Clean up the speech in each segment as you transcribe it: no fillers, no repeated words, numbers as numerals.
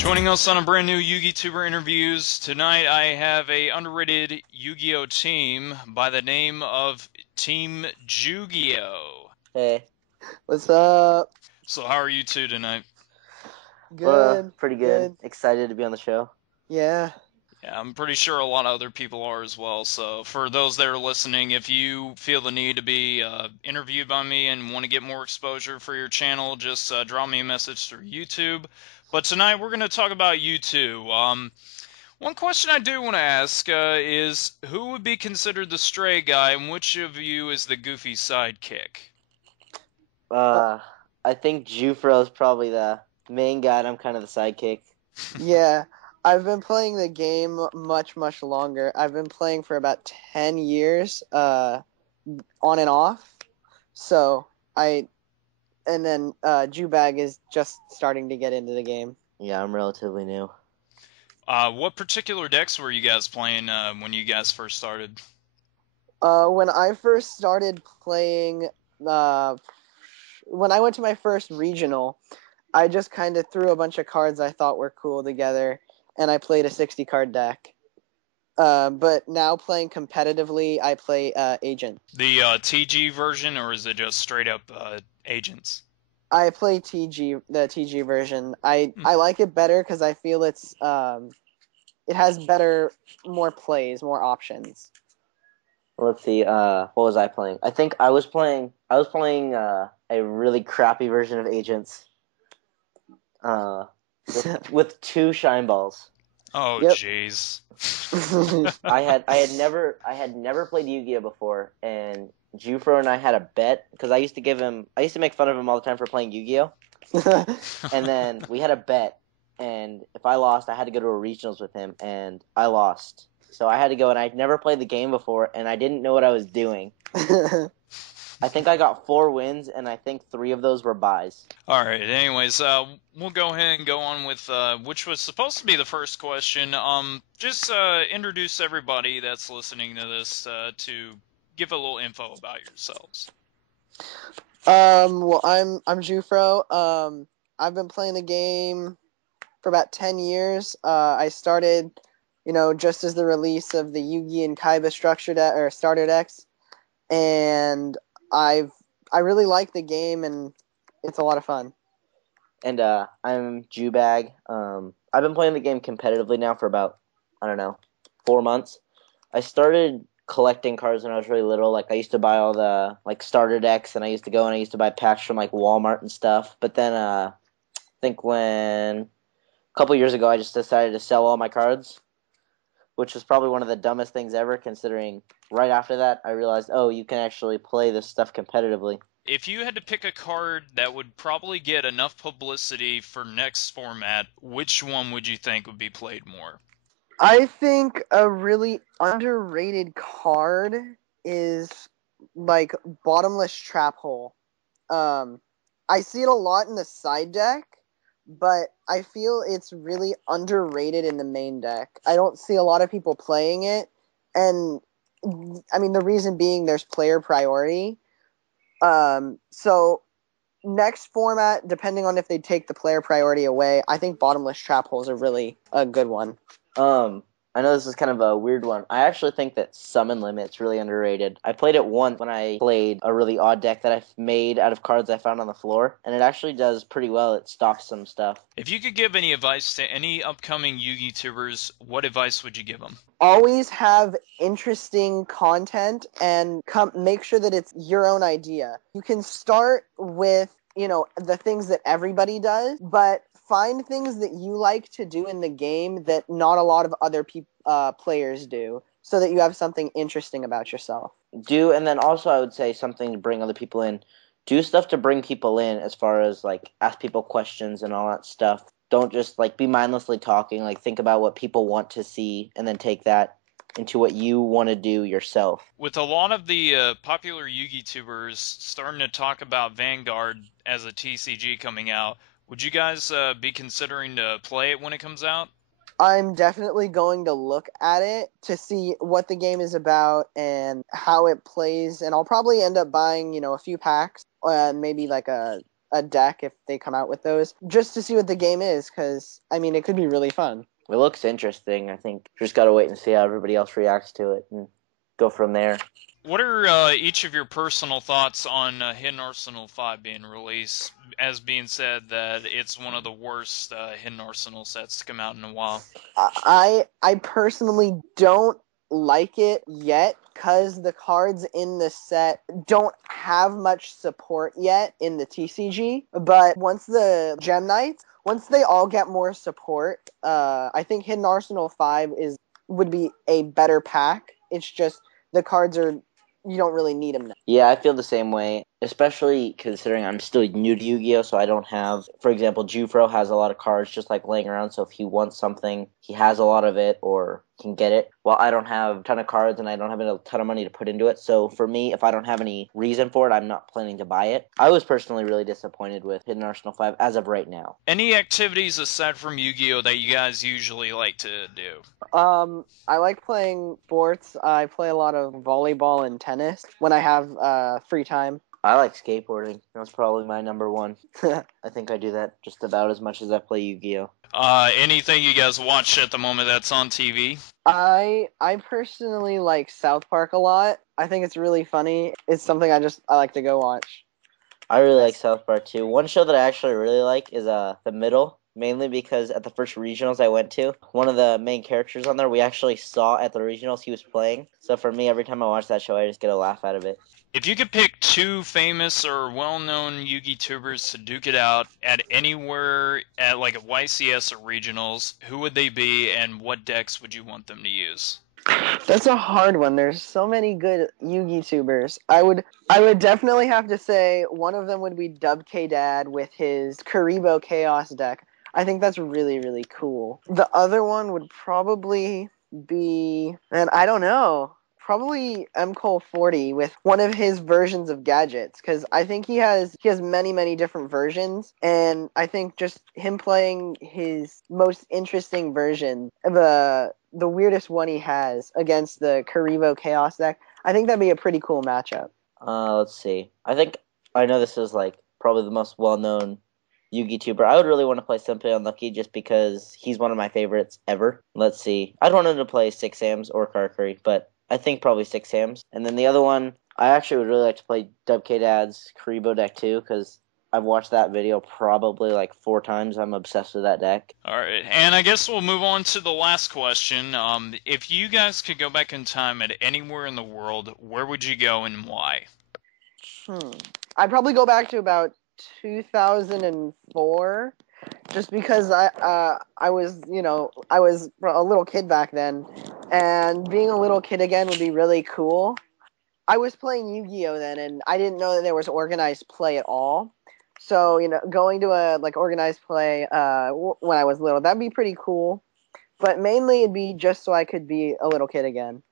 Joining us on a brand new Yugituber interviews tonight, I have a underrated Yu-Gi-Oh team by the name of Team Jewgioh. Hey. What's up? So how are you two tonight? Good. Pretty good. Excited to be on the show. Yeah. Yeah, I'm pretty sure a lot of other people are as well. So for those that are listening, if you feel the need to be interviewed by me and want to get more exposure for your channel, just drop me a message through YouTube. But tonight we're going to talk about you two. One question I do want to ask is, who would be considered the stray guy, and which of you is the goofy sidekick? I think Jufro is probably the main guy, and I'm kind of the sidekick. Yeah. I've been playing the game much longer. I've been playing for about 10 years, on and off. So, and then Jewbag is just starting to get into the game. Yeah, I'm relatively new. What particular decks were you guys playing when you guys first started? When I first started playing, when I went to my first regional, I just kind of threw a bunch of cards I thought were cool together, and I played a 60-card deck. But now playing competitively, I play Agent. The TG version, or is it just straight up Agents? I play the TG version. I like it better because I feel it has more plays, more options. Let's see. What was I playing? I think I was playing a really crappy version of Agents. With 2 shine balls. Oh, jeez. Yep. I had never played Yu-Gi-Oh before, and Jufro and I had a bet because I used to make fun of him all the time for playing Yu-Gi-Oh. And then we had a bet, and if I lost, I had to go to a regionals with him, and I lost. So I had to go, and I'd never played the game before, and I didn't know what I was doing. I think I got 4 wins, and I think 3 of those were buys. All right. Anyways, we'll go ahead and go on with which was supposed to be the first question. Just introduce everybody that's listening to this to give a little info about yourselves. Well, I'm Jufro. I've been playing the game for about 10 years. I started, just as the release of the Yugi and Kaiba starter decks, and I really like the game, and it's a lot of fun. And I'm Jewbag. I've been playing the game competitively now for about, 4 months. I started collecting cards when I was really little. Like, I used to buy all the starter decks, and I used to buy packs from Walmart and stuff. But then I think a couple years ago, I just decided to sell all my cards, which was probably one of the dumbest things ever, considering right after that I realized, oh, you can actually play this stuff competitively. If you had to pick a card that would probably get enough publicity for next format, which one would you think would be played more? I think a really underrated card is Bottomless Trap Hole. I see it a lot in the side deck, but I feel it's really underrated in the main deck. I don't see a lot of people playing it, and I mean the reason being there's player priority. So next format, depending on if they take the player priority away, I think Bottomless Trap Hole is a good one. I know this is kind of a weird one. I actually think that Summon Limit's really underrated. I played it once when I played a really odd deck that I made out of cards I found on the floor, and it actually does pretty well. It stops some stuff. If you could give any advice to any upcoming Yugitubers, what advice would you give them? Always have interesting content and make sure that it's your own idea. You can start with, the things that everybody does, but find things that you like to do in the game that not a lot of other players do, so that you have something interesting about yourself. And then also I would say something to bring other people in. Do stuff to bring people in, as far as ask people questions and all that stuff. Don't just be mindlessly talking. Think about what people want to see and then take that into what you want to do yourself. With a lot of the popular Yugitubers starting to talk about Vanguard as a TCG coming out, would you guys be considering to play it when it comes out? I'm definitely going to look at it to see what the game is about and how it plays, and I'll probably end up buying, a few packs, maybe a a deck if they come out with those, just to see what the game is, because I mean it could be really fun. It looks interesting. I think just gotta wait and see how everybody else reacts to it and go from there. What are each of your personal thoughts on Hidden Arsenal 5 being released, as being said that it's one of the worst Hidden Arsenal sets to come out in a while? I personally don't like it yet because the cards in the set don't have much support yet in the TCG. But once the Gem Knights, once they all get more support, I think Hidden Arsenal 5 would be a better pack. It's just the cards are, you don't really need them now. Yeah, I feel the same way, especially considering I'm still new to Yu-Gi-Oh, so I don't have, for example, Jewgioh has a lot of cards just like laying around, so if he wants something, he has a lot of it or can get it. Well, I don't have a ton of cards and I don't have a ton of money to put into it, so for me, if I don't have any reason for it, I'm not planning to buy it. I was personally really disappointed with Hidden Arsenal 5 as of right now. Any activities aside from Yu-Gi-Oh that you guys usually like to do? I like playing sports. I play a lot of volleyball and tennis when I have free time. I like skateboarding. That's probably my number one. I think I do that just about as much as I play Yu-Gi-Oh. Anything you guys watch at the moment that's on TV? I personally like South Park a lot. I think it's really funny. It's something I like to go watch. I really like South Park too. One show that I actually really like is The Middle, mainly because at the first regionals I went to, one of the main characters on there we actually saw at the regionals he was playing. So for me, every time I watch that show, I just get a laugh out of it. If you could pick two famous or well-known Yugitubers to duke it out at anywhere at like a YCS or regionals, who would they be and what decks would you want them to use? That's a hard one. There's so many good Yugitubers. I would definitely have to say one of them would be Dub K Dad with his Karibo Chaos deck. I think that's really, really cool. The other one would probably be, and I don't know, probably Cole 40 with one of his versions of gadgets, because I think he has many, many different versions, and I think just him playing his most interesting version, the weirdest one he has against the Karibo Chaos deck, I think that'd be a pretty cool matchup. Let's see. I think I know this is like probably the most well-known Yugituber. I would really want to play Simply Unlucky just because he's one of my favorites ever. Let's see. I'd want him to play Six Hams or Karakuri, but I think probably Six Hams. And then the other one, I actually would really like to play Dub K Dad's Karibo deck too, because I've watched that video probably like 4 times. I'm obsessed with that deck. Alright, and I guess we'll move on to the last question. If you guys could go back in time at anywhere in the world, where would you go and why? I'd probably go back to about 2004, just because I was a little kid back then, and being a little kid again would be really cool. I was playing Yu-Gi-Oh then, and I didn't know that there was organized play at all. So going to a organized play when I was little, that'd be pretty cool. But mainly it'd be just so I could be a little kid again.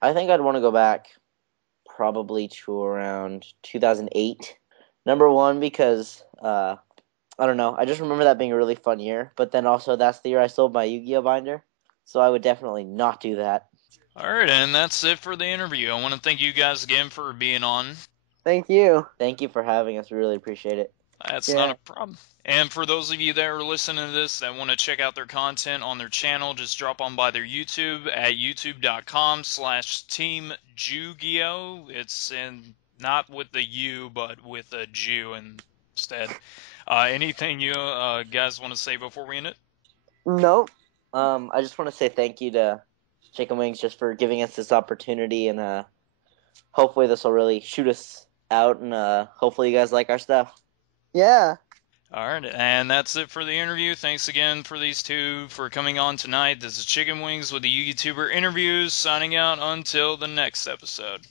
I think I'd want to go back probably to around 2008. Number one, because I don't know, I just remember that being a really fun year. But then also that's the year I sold my Yu-Gi-Oh binder, so I would definitely not do that. Alright, and that's it for the interview. I want to thank you guys again for being on. Thank you. Thank you for having us. We really appreciate it. That's not a problem. And for those of you that are listening to this that want to check out their content on their channel, just drop on by their YouTube at youtube.com/Team Jewgioh. It's not with the U, but with a Jew instead. Anything you guys want to say before we end it? Nope. I just want to say thank you to Chicken Wings just for giving us this opportunity, and hopefully this will really shoot us out, and hopefully you guys like our stuff. Yeah. Alright, and that's it for the interview. Thanks again for these two for coming on tonight. This is Chicken Wings with the Yugituber interviews, signing out until the next episode.